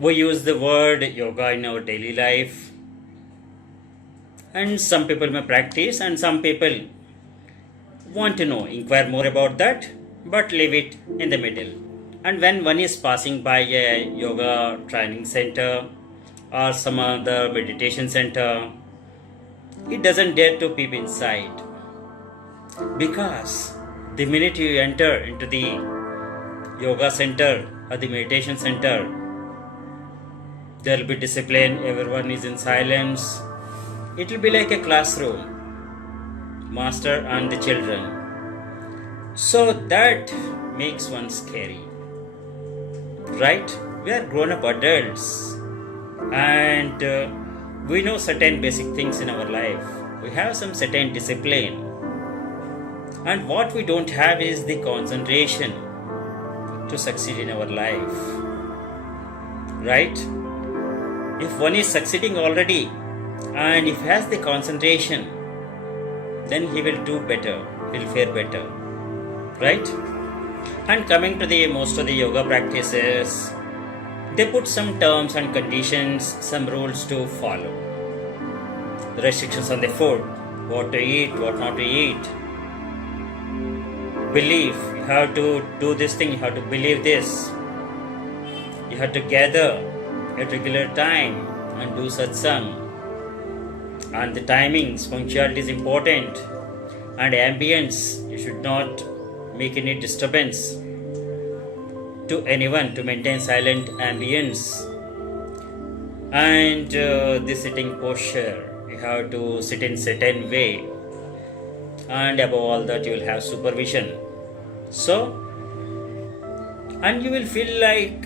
We use the word yoga in our daily life, and some people may practice, and some people want to know, inquire more about that, but leave it in the middle. And when one is passing by a yoga training center or some other meditation center, it doesn't dare to peep inside, because the minute you enter into the yoga center or the meditation center, there will be discipline, everyone is in silence. It will be like a classroom, master and the children. So that makes one scary, right? We are grown up adults, and we know certain basic things in our life. We have some certain discipline, and what we don't have is the concentration to succeed in our life, right? If one is succeeding already and if he has the concentration, then he will do better, he will fare better, right? And coming to the most of the yoga practices, they put some terms and conditions, some rules to follow. The restrictions on the food, what to eat, what not to eat. Belief, you have to do this thing, you have to believe this. You have to gather at regular time and do satsang. And the timings, punctuality is important. And ambience, you should not make any disturbance to anyone, to maintain silent ambience. And the sitting posture, you have to sit in certain way. And above all that, you will have supervision. So, and you will feel like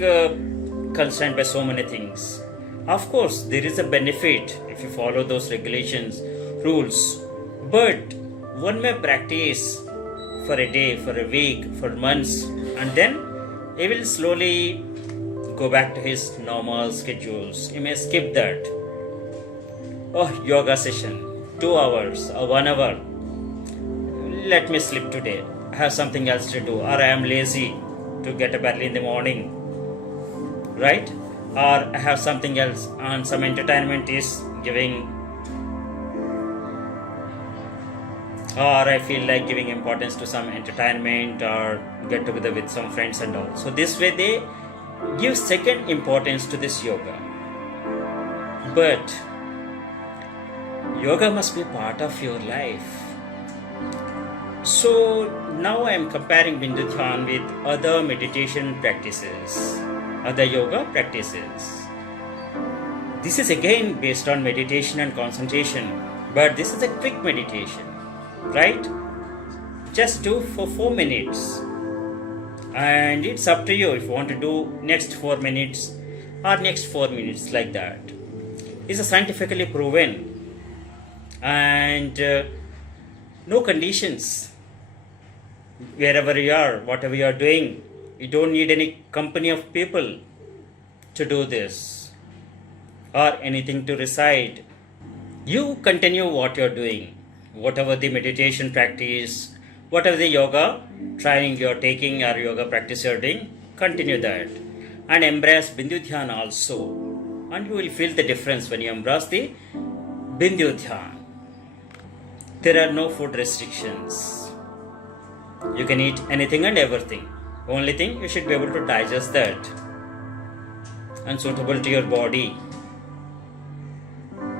constrained by so many things. Of course, there is a benefit if you follow those regulations, rules, but one may practice for a day, for a week, for months, and then he will slowly go back to his normal schedules. He may skip that. Oh, yoga session, 2 hours or 1 hour. Let me sleep today. I have something else to do, or I am lazy to get up early in the morning. Right? Or I have something else, and some entertainment is giving, or I feel like giving importance to some entertainment or get together with some friends and all. So this way they give second importance to this yoga. But yoga must be part of your life. So now I am comparing Bindu Dhyan with other meditation practices, other yoga practices. This is again based on meditation and concentration, but this is a quick meditation, right? Just do for 4 minutes, and it's up to you if you want to do next 4 minutes or next 4 minutes, like that. It's a scientifically proven, and no conditions. Wherever you are, whatever you are doing, you don't need any company of people to do this or anything to recite. You continue what you are doing, whatever the meditation practice, whatever the yoga training you are taking or yoga practice you are doing, continue that. And embrace Bindu Dhyan also. And you will feel the difference when you embrace the Bindu Dhyan. There are no food restrictions. You can eat anything and everything. Only thing, you should be able to digest that and suitable to your body.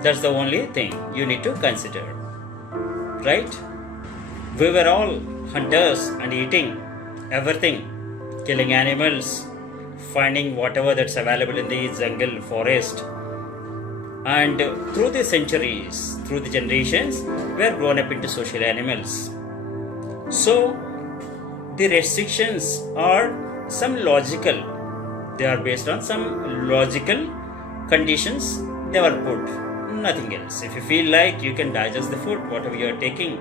That's the only thing you need to consider, right? We were all hunters and eating everything, killing animals, finding whatever that's available in the jungle, forest. And through the centuries, through the generations, we are grown up into social animals. So the restrictions are some logical. They are based on some logical conditions they were put. Nothing else. If you feel like you can digest the food, whatever you are taking,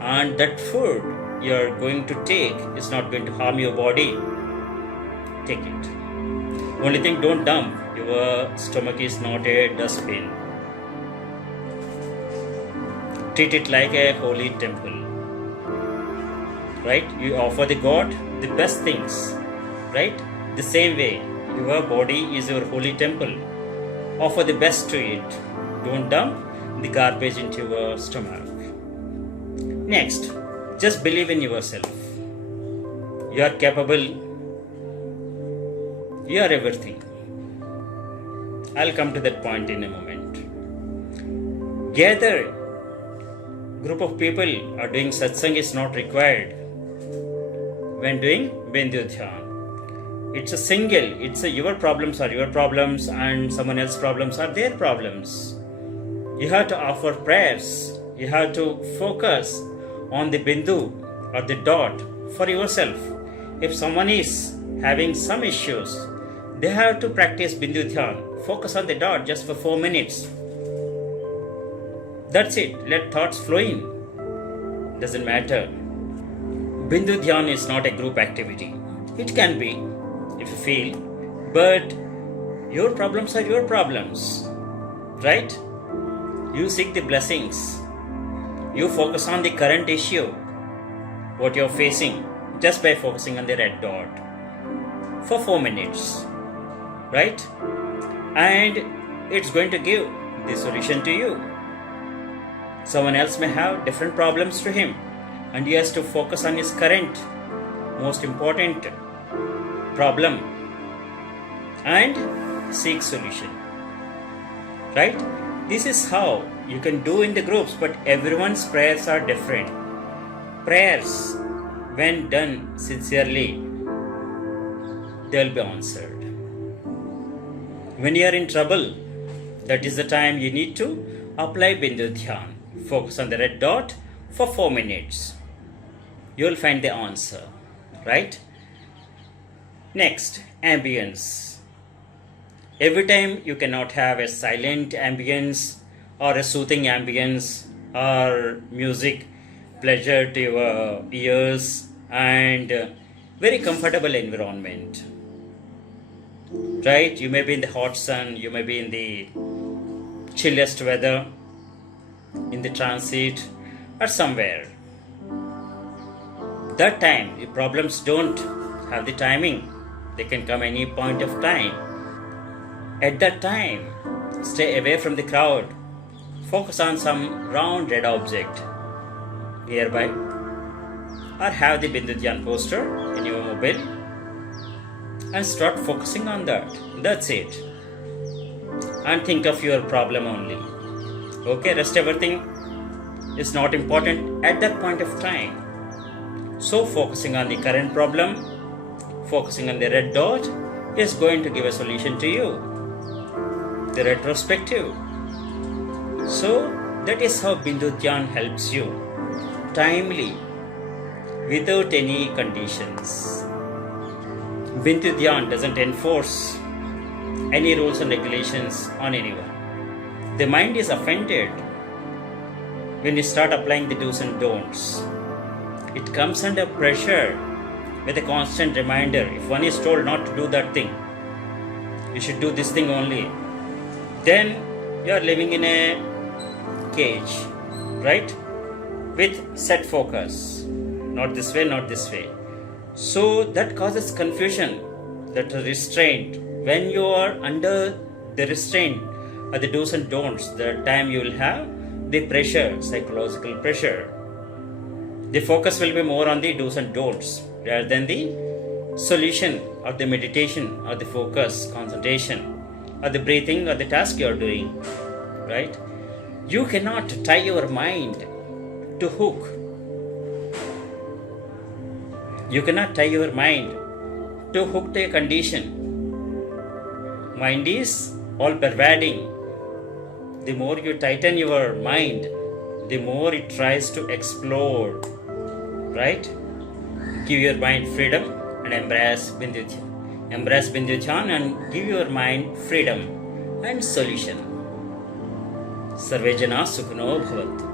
and that food you are going to take is not going to harm your body, take it. Only thing, don't dump. Your stomach is not a dustbin. Treat it like a holy temple. Right? You offer the God the best things. Right? The same way Your body is your holy temple. Offer the best to it. Don't dump the garbage into your stomach. Next, just believe in yourself. You are capable. You are everything. I'll come to that point in a moment. Gather. Group of people are doing satsang is not required when doing Bindu Dhyan. It's a single, your problems are your problems and someone else's problems are their problems. You have to offer prayers. You have to focus on the Bindu or the dot for yourself. If someone is having some issues, they have to practice Bindu Dhyan. Focus on the dot just for 4 minutes. That's it. Let thoughts flow in. Doesn't matter. Bindu Dhyan is not a group activity. It can be, if you feel, but your problems are your problems. Right? You seek the blessings. You focus on the current issue, what you're facing, just by focusing on the red dot for 4 minutes. Right? And it's going to give the solution to you. Someone else may have different problems to him, and he has to focus on his current, most important problem and seek solution. Right? This is how you can do in the groups, but everyone's prayers are different. Prayers, when done sincerely, they'll be answered. When you are in trouble, that is the time you need to apply Bindu Dhyan. Focus on the red dot for 4 minutes. You will find the answer. Right? Next, ambience. Every time you cannot have a silent ambience or a soothing ambience or music, pleasure to your ears and very comfortable environment. Right? You may be in the hot sun, you may be in the chilliest weather, in the transit or somewhere. That time, the problems don't have the timing. They can come any point of time. At that time, stay away from the crowd. Focus on some round red object nearby. Or have the Bindu Dhyan poster in your mobile and start focusing on that. That's it. And think of your problem only. Okay, rest everything is not important at that point of time. So focusing on the current problem, focusing on the red dot is going to give a solution to you. The retrospective. So that is how Bindu Dhyan helps you. Timely, without any conditions. Bindu Dhyan doesn't enforce any rules and regulations on anyone. The mind is offended when you start applying the do's and don'ts. It comes under pressure with a constant reminder. If one is told not to do that thing, you should do this thing only, then you are living in a cage, right? With set focus. Not this way, not this way. So that causes confusion, that restraint. When you are under the restraint or the do's and don'ts, the time you will have the pressure, psychological pressure. The focus will be more on the do's and don'ts rather than the solution or the meditation or the focus, concentration or the breathing or the task you are doing, right? You cannot tie your mind to hook. You cannot tie your mind to hook to a condition. Mind is all pervading. The more you tighten your mind, the more it tries to explore, right? Give your mind freedom and embrace Bindu Dhyan. Embrace Bindu Dhyan and give your mind freedom and solution. Sarve Jana Sukhino Bhavantu.